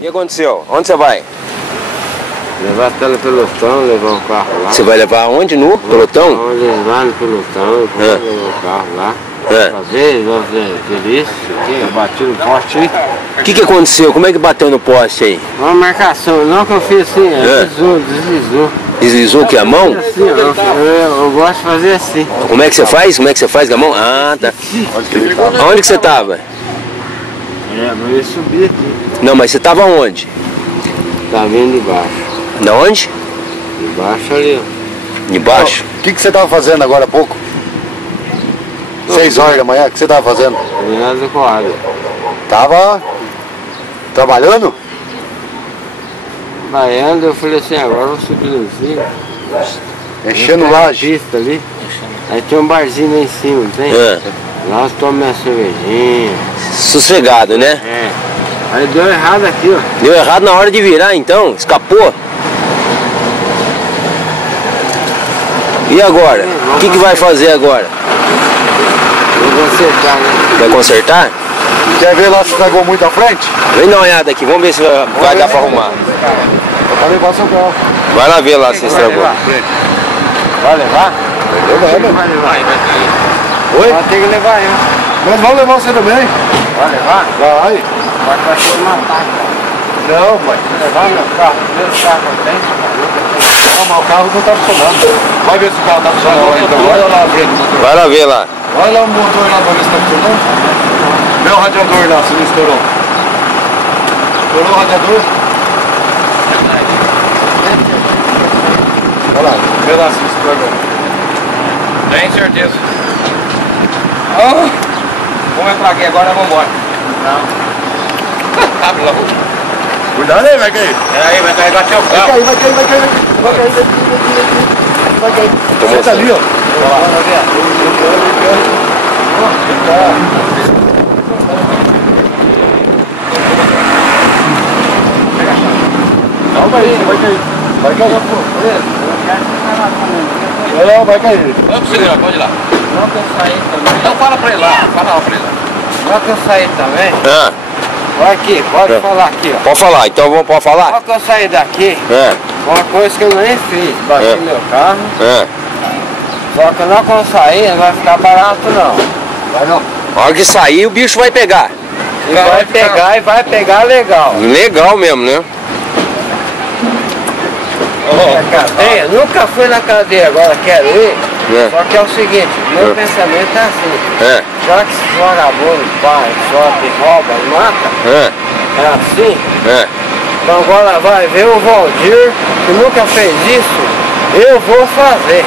que aconteceu? Onde você vai? Levar até no pelotão, levar o carro lá. Você vai levar aonde? No pelotão? Vamos levar no pelotão, levar o carro lá. Às vezes, eu bati no poste aí. O que aconteceu? Como é que bateu no poste aí? Uma marcação, não que eu fiz assim, deslizou. Deslizou que a mão? Assim, eu gosto de fazer assim. Como é que você faz? Como é que você faz com a mão? Ah, tá. Onde que você tava? Mas eu subi aqui. Não, mas você tava onde? Tá vindo de baixo. Da onde? De baixo ali, ó. De baixo? O que você tava fazendo agora há pouco? 6 horas da manhã, o que você tava fazendo? Caminhada com água. Tava trabalhando? Baiando, eu falei assim, agora eu vou subir no zinho. Enchendo laje. Pista ali. Aí tem um barzinho lá em cima, não tem? Lá eu tomo minha cervejinha. Sossegado, né? Aí deu errado aqui, ó. Deu errado na hora de virar, então? Escapou? E agora? O que vai fazer agora? Vou consertar, né? Vai consertar? Quer ver lá se estragou muito a frente? Vem dar uma olhada aqui, vamos ver se vai dar pra arrumar. Vai levar seu carro. Vai lá ver lá se estragou. Vai levar? Vai levar. Oi? Vai ter que levar eu. Nós vamos levar você também. Vai levar? Vai. Vai ter que matar, cara. Não, pai. Vai levar meu carro. Meu carro eu tenho. Não, mas o carro não tá funcionando. Vai ver se o carro tá funcionando lá, então. Vai lá ver. Vai lá ver lá. Vai lá o motor lá pra ver se tá funcionando. Vê o radiador lá, se não estourou. Estourou o radiador? Vai lá, vê lá se estourou. Tem certeza. Vamos entrar aqui agora e vamos embora. Não. Tá louco. Cuidado aí, vai cair. Aí, vai carregar teu Vai carro. cair, vai cair, vai cair. Vai cair, vai cair. Senta ali, ó. Vai ver. Calma aí, vai cair. Vai cair. Não, vai cair. Vamos pro segurança, pode ir lá. Não que eu saí também. Então fala pra ele lá, fala lá pra ele lá. Não que eu saí também. Olha aqui, pode falar aqui, ó. Pode falar, então pode falar? Só que eu saí daqui, uma coisa que eu nem fiz. Bati meu carro. Só que não que eu sair, não vai ficar barato não. Vai não. A hora que sair, o bicho vai pegar. E vai pegar e vai pegar legal. Legal mesmo, né? Cadeia, nunca fui na cadeia, agora quero ir. Só que é o seguinte, meu pensamento é assim. Já que esses vagabundos vai, solta e rouba e mata, é assim. Então agora vai ver o Valdir, que nunca fez isso, eu vou fazer.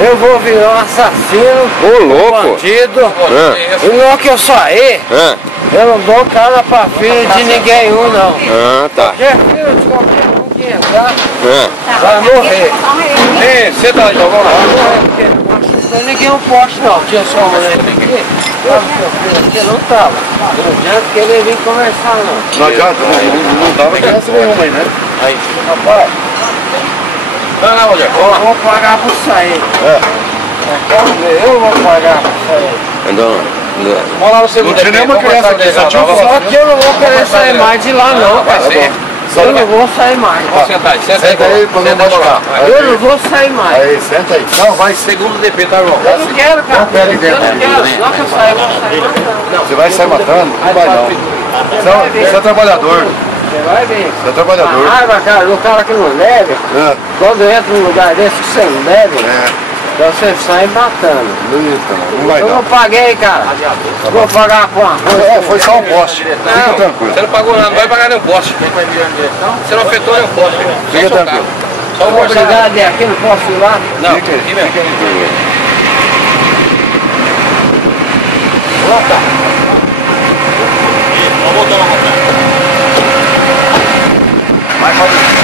Eu vou virar um assassino, louco. bandido. E não que eu sair, eu não dou cara pra filho de ninguém não. Tá. Qualquer filho de qualquer um que entrar, vai morrer. Ei, você tá aí, vamos lá. Vai morrer, porque ninguém não pode não. Tinha só uma mulher aqui. Tava seu filho aqui, não tava. Não adianta querer vir conversar não. Não adianta, não dava graça nenhuma aí, né? Aí. Rapaz, Vai lá, Roger. eu vou pagar por sair. Eu vou pagar por sair. Então, Vamos lá no segundo. Não tinha nenhuma criança aqui, só tinha um Só que eu não vou querer sair mais de lá não, cara. Eu não vou sair mais. Vamos sentar aí, Senta aí pra não machucar. Eu não vou sair mais. Aí, senta aí. Não, vai. Segundo DP, tá bom? Eu não quero, cara. Não quero Eu não quero. Só que eu sair, eu vou sair matando. Você vai sair matando? Não vai não. Você é trabalhador. Você vai ver. Você é trabalhador. A raiva, cara, do cara que não deve, quando entra num lugar desse que você não deve, então você sai matando. Não vai Eu não. não paguei, cara. Vou pagar com uma coisa. Foi só um poste. Fica tranquilo. Você não pagou nada, não vai pagar nenhum poste. Você não afetou nenhum poste. Fica tranquilo. Só o Obrigado, de aqui, não posso ir lá. Não, Fica aqui mesmo. Lá tá. Vamos voltar lá. Vai, pode ir.